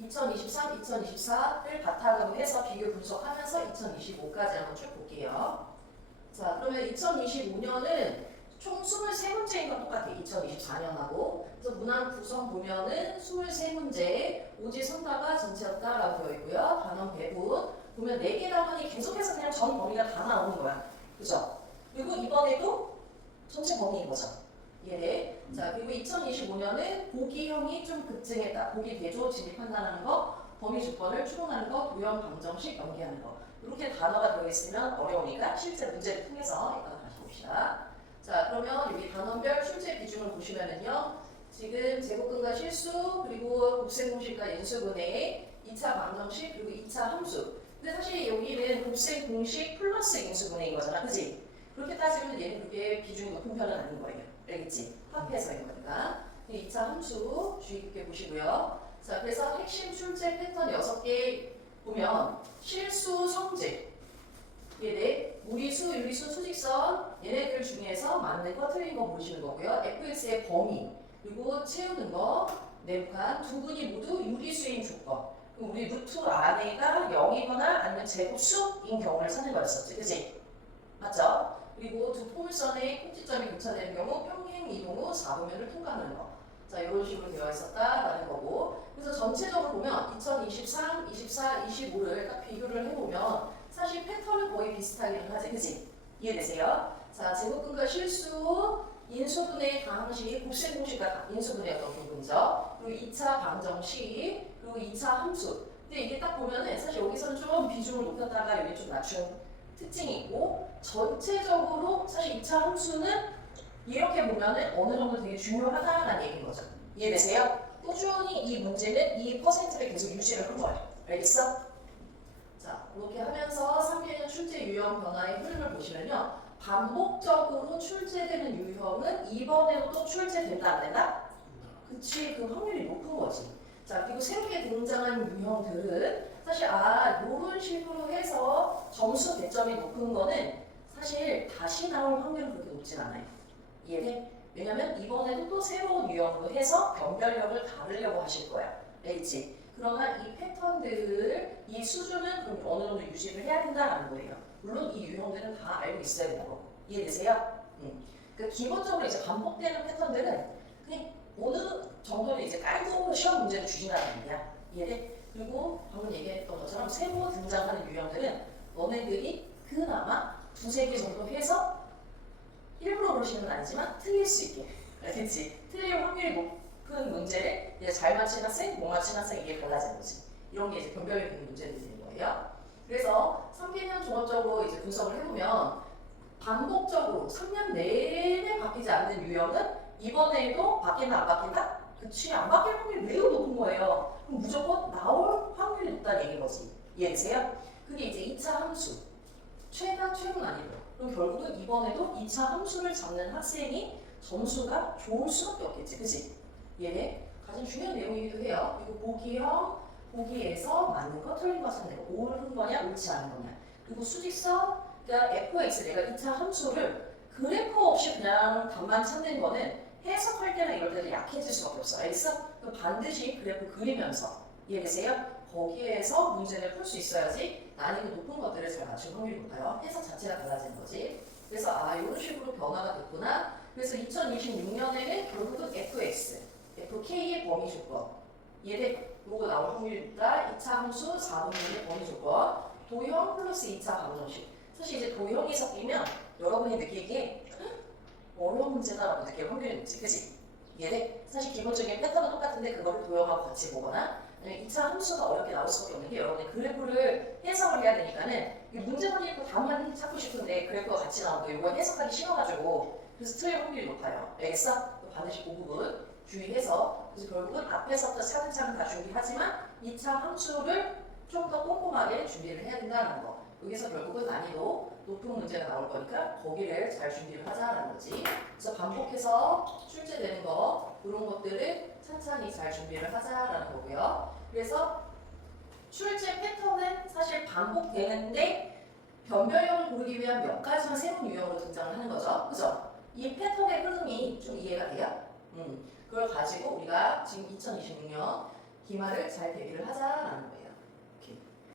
2023, 2024를 바탕으로 해서 비교 분석하면서 2025까지 한번 쭉 볼게요. 자, 그러면 2025년은 총 23문제인 건 똑같아요. 2024년하고. 그래서 문항 구성 보면은 23문제, 오지 선다가 전체였다라고 되어 있고요. 단원 배분. 보면 4개 단원이 계속해서 그냥 전 범위가 다 나오는 거야. 그죠? 그리고 이번에도 전체 범위인 거죠. 예. 자, 그리고 2025년은 보기형이 좀 급증했다. 보기 대조 진입 판단하는 거, 범위 조건을 추론하는 거, 도형 방정식 연계하는 거. 이렇게 단어가 들어있으면 어려우니까 실제 문제를 통해서 이따가 다시 봅시다. 자, 그러면 여기 단원별 출제 비중을 보시면은요. 지금 제곱근과 실수, 그리고 곱셈 공식과 인수분해, 2차 방정식, 그리고 2차 함수. 근데 사실 여기는 곱셈 공식 플러스 인수분해인 거잖아. 그지? 그렇게 따지면 얘는 그렇게 비중이 높은 편은 아닌 거예요. 알겠지? 합해서인 거니까. 2차 함수 주의 깊게 보시고요. 자, 그래서 핵심 출제 패턴 6개 보면 실수, 성질, 얘네 무리수, 유리수, 수직선 얘네들 중에서 맞는 거 틀린 거 보시는 거고요. fx의 범위 그리고 채우는 거 내북한 두 분이 모두 유리수인 조건. 그럼 우리 루트 안에가 0이거나 아니면 제곱수인 경우를 찾는 거였었지, 그지? 맞죠? 그리고 두 포물선의 꼭지점이 교차되는 경우 평행 이동 후 4도면을 통과하는 거. 자, 이런 식으로 되어 있었다라는 거고. 그래서 전체적으로 보면 2023, 24, 25를 딱 비교를 해보면 사실 패턴은 거의 비슷하긴 하지, 그지? 이해되세요? 자, 제곱근과 실수, 인수분해 방식, 곱셈 공식과 인수분해였던 부분이죠. 그리고 2차 방정식, 그리고 2차 함수. 근데 이게 딱 보면은 사실 여기서는 좀 비중을 높였다가 여기 좀 낮춘 특징이 있고, 전체적으로 사실 2차 함수는 이렇게 보면은 어느 정도 되게 중요하다라는 얘기인 거죠. 이해되세요? 꾸준히 이 문제는 이 퍼센트를 계속 유지를 한 거예요. 알겠어? 자, 이렇게 하면서 3개년 출제 유형 변화의 흐름을 보시면요. 반복적으로 출제되는 유형은 이번에도 또 출제된다 안 된다? 그치, 그 확률이 높은 거지. 자, 그리고 새롭게 등장한 유형들은 사실 이런 식으로 해서 점수 배점이 높은 거는 사실 다시 나올 확률은 그렇게 높진 않아요. 이해돼? 왜냐면 이번에도 또 새로운 유형으로 해서 변별력을 다르려고 하실 거야. 알겠지? 그러나 이 패턴들을, 이 수준은 그럼 어느 정도 유지를 해야 된다는 거예요. 물론 이 유형들은 다 알고 있어야 되는 거고. 이해되세요? 그러니까 기본적으로 이제 반복되는 패턴들은 그냥 어느 정도는 이제 깔고 시험 문제를 주신다는 얘기야. 이해돼? 그리고 방금 얘기했던 것처럼 새로 등장하는 유형들은 너네들이 그나마 두세 개 정도 해서 일부러 그러시는 건 아니지만 틀릴 수 있게. 알겠지? 틀릴 확률이 높은 문제를 이제 잘 맞힌 학생, 못 맞힌 학생 이게 달라지는 거지. 이런 게 이제 변별력 있는 문제들이 되는 거예요. 그래서 3개년 종합적으로 이제 분석을 해보면 반복적으로 3년 내내 바뀌지 않는 유형은 이번에도 바뀐다 안 바뀐다? 그치, 안 바뀔 확률이 매우 높은 거예요. 그럼 무조건 나올 확률이 높다는 얘기인 거지. 이해되세요? 그게 이제 2차 함수. 최다 최고 난이도. 그럼 결국은 이번에도 2차 함수를 잡는 학생이 점수가 좋을 수밖에 없겠지. 그치? 얘네 가장 중요한 내용이기도 해요. 그리고 보기형, 보기에서 맞는 거, 틀린 거 찾는 거. 옳은 거냐, 옳지 않은 거냐. 그리고 수직선, 그러니까 fx, 내가 2차 함수를 그래프 없이 그냥 답만 찾는 거는 해석할 때나 이럴 때도 약해질 수밖에 없어. 알겠어? 반드시 그래프 그리면서 이해되세요? 거기에서 문제를 풀 수 있어야지 난이도 높은 것들을 잘 맞출 확률이 높아요. 해석 자체가 달라지는 거지. 그래서 이런 식으로 변화가 됐구나. 그래서 2026년에는 결국은 fx, fk의 범위 조건 얘네 요거 나올 확률이 있다. 2차 함수 4분의 범위 조건 도형 플러스 2차 방정식. 사실 이제 도형이 섞이면 여러분이 느끼기에 어려운 문제다라고 느낄 확률이 높지, 그치? 얘네 사실 기본적인 패턴은 똑같은데 그거를 도형하고 같이 보거나 2차 함수가 어렵게 나올 수밖에 없는 게 여러분이 그래프를 해석을 해야 되니까는 문제만 읽고 답만 찾고 싶은데 그래프가 같이 나오고 이거 해석하기 싫어가지고 그래서 틀릴 확률이 높아요. 알겠어? 반드시 그 부분 주의해서 그래서 결국은 앞에서부터 차근차근 다 준비하지만 2차 함수를 좀 더 꼼꼼하게 준비를 해야 된다는 거. 여기서 결국은 난이도 높은 문제가 나올 거니까 거기를 잘 준비를 하자라는 거지. 그래서 반복해서 출제되는 거 이런 것들을 찬찬히 잘 준비를 하자라는 거고요. 그래서 출제 패턴은 사실 반복되는데 변별력을 고르기 위한 몇 가지만 새로운 유형으로 등장을 하는 거죠. 그죠? 이 패턴의 흐름이 좀 이해가 돼요? 그걸 가지고 우리가 지금 2026년 기말을 잘 대비를 하자라는 거예요.